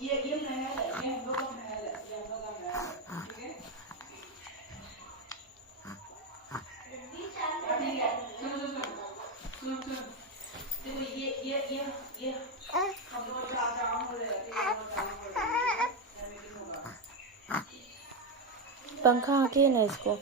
ये महल है, ये हम लोग का महल है, ये हम लोग का महल है, ठीक है। ठीक है, सुन देखो ये हम लोग का काम हो रहा है, ठीक है, काम हो रहा है, मीटिंग होगा। पंखा आके ना इसको